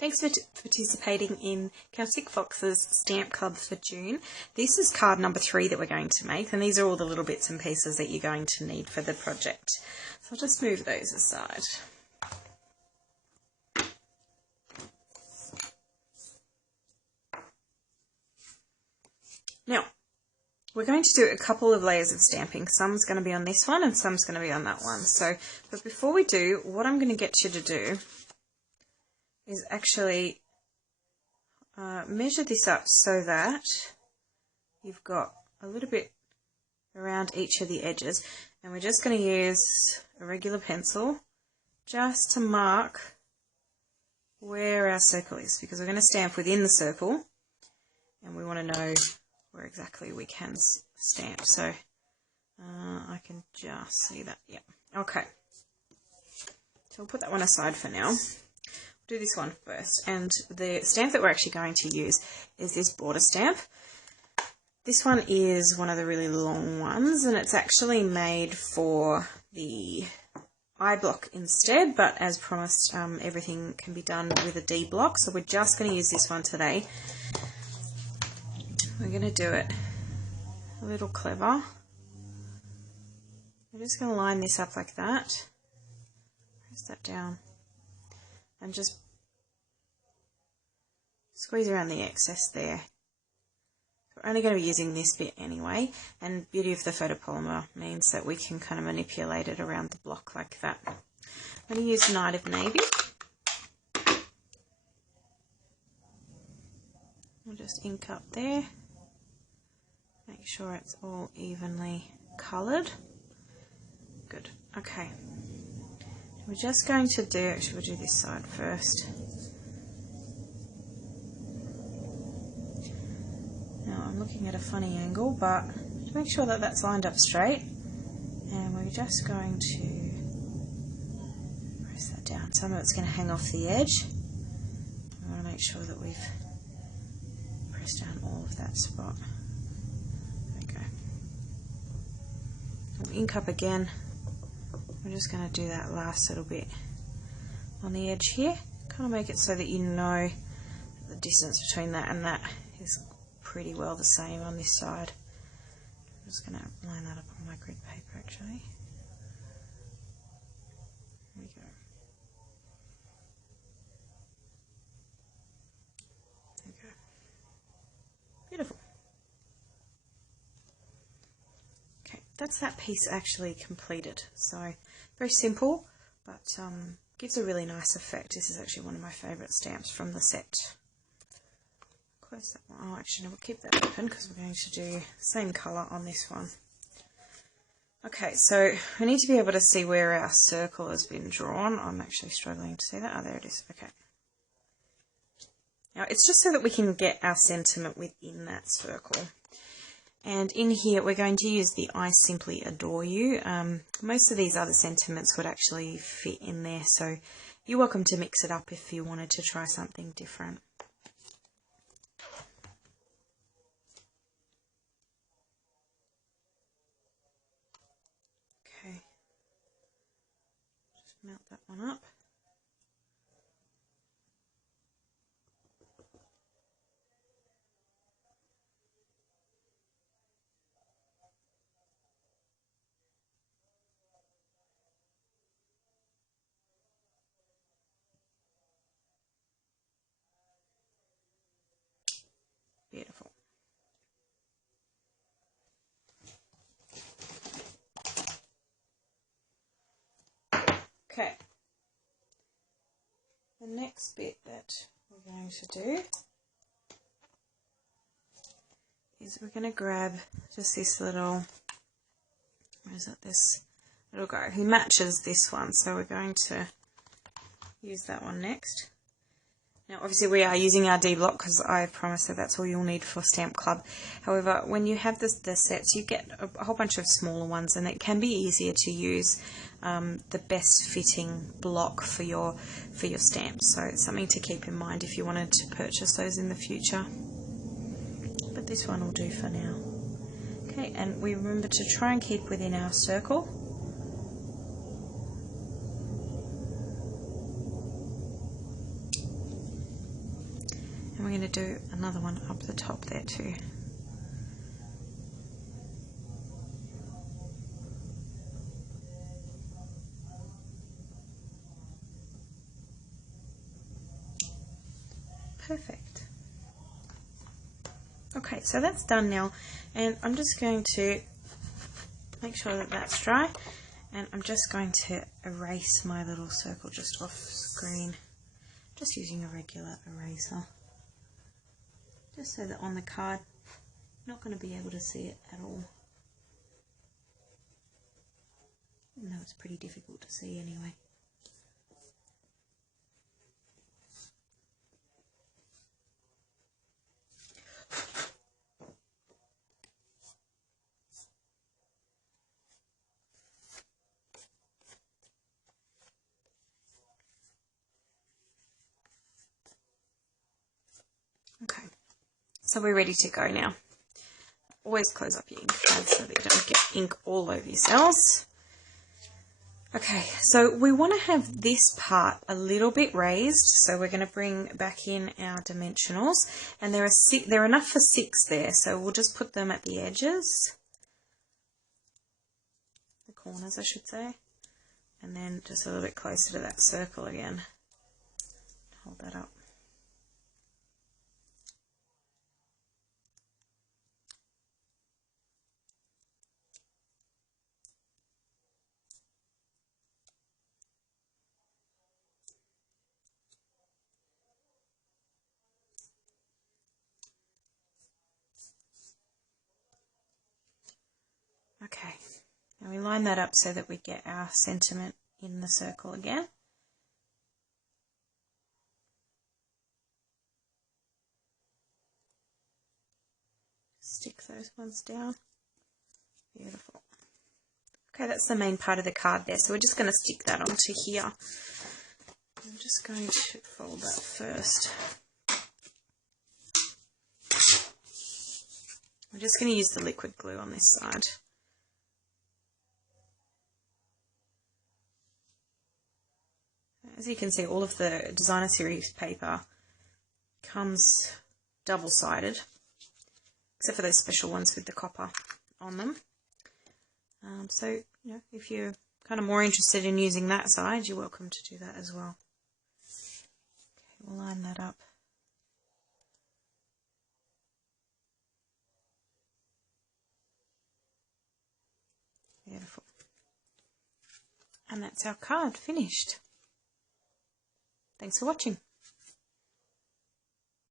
Thanks for participating in Celtic Fox's Stamp Club for June. This is card number 3 that we're going to make, and these are all the little bits and pieces that you're going to need for the project. So I'll just move those aside. Now, we're going to do a couple of layers of stamping. Some's going to be on this one and some's going to be on that one. But before we do, what I'm going to get you to do is actually measure this up so that you've got a little bit around each of the edges, and we're just going to use a regular pencil just to mark where our circle is, because we're going to stamp within the circle and we want to know where exactly we can stamp. So I can just see that. Yeah, okay, so we'll put that one aside for now. Do this one first, and the stamp that we're actually going to use is this border stamp. This one is one of the really long ones, and it's actually made for the I block instead, but as promised, everything can be done with a D block, so we're just going to use this one today. We're going to do it a little clever. We're just going to line this up like that, press that down, and just squeeze around the excess there. We're only going to be using this bit anyway, and beauty of the photopolymer means that we can kind of manipulate it around the block like that. I'm going to use Night of Navy. We'll just ink up there. Make sure it's all evenly coloured. Good. Okay. We're just going to do, actually we'll do this side first. Now I'm looking at a funny angle, but to make sure that that's lined up straight, and we're just going to press that down. Some of it's going to hang off the edge. I want to make sure that we've pressed down all of that spot. There we go. So ink up again. We're just going to do that last little bit on the edge here. Kind of make it so that you know the distance between that and that is pretty well the same on this side. I'm just going to line that up on my grid paper actually. There we go. There we go. Beautiful. Okay, that's that piece actually completed. So very simple, but gives a really nice effect. This is actually one of my favourite stamps from the set. Close that one. Oh, actually, no, we'll keep that open because we're going to do the same colour on this one. Okay, so we need to be able to see where our circle has been drawn. I'm actually struggling to see that. Oh, there it is. Okay. Now, it's just so that we can get our sentiment within that circle. And in here, we're going to use the I Simply Adore You. Most of these other sentiments would actually fit in there, so you're welcome to mix it up if you wanted to try something different. Okay, just melt that one up. Beautiful. Okay. The next bit that we're going to do is we're going to grab just this little, where is it, this little guy who matches this one, so we're going to use that one next. Now obviously we are using our D block because I promised that that's all you'll need for Stamp Club. However, when you have the sets, you get a whole bunch of smaller ones, and it can be easier to use the best fitting block for your stamps. So it's something to keep in mind if you wanted to purchase those in the future. But this one will do for now. Okay, and we remember to try and keep within our circle. we're going to do another one up the top there too. Perfect. Okay, so that's done now, and I'm just going to make sure that that's dry, and I'm just going to erase my little circle just off screen, just using a regular eraser, just so that on the card I'm not going to be able to see it at all, even though it's pretty difficult to see anyway. Okay, so we're ready to go now. Always close up your ink pads so that you don't get ink all over yourselves. Okay, so we want to have this part a little bit raised, so we're going to bring back in our dimensionals, and there are enough for 6 there, so we'll just put them at the edges, the corners I should say, and then just a little bit closer to that circle again. Hold that up. Okay, now we line that up so that we get our sentiment in the circle again. Stick those ones down. Beautiful. Okay, that's the main part of the card there, so we're just going to stick that onto here. I'm just going to fold that first. I'm just going to use the liquid glue on this side. As you can see, all of the designer series paper comes double-sided, except for those special ones with the copper on them. So, you know, if you're kind of more interested in using that side, you're welcome to do that as well. Okay, we'll line that up. Beautiful. And that's our card finished. Thanks for watching.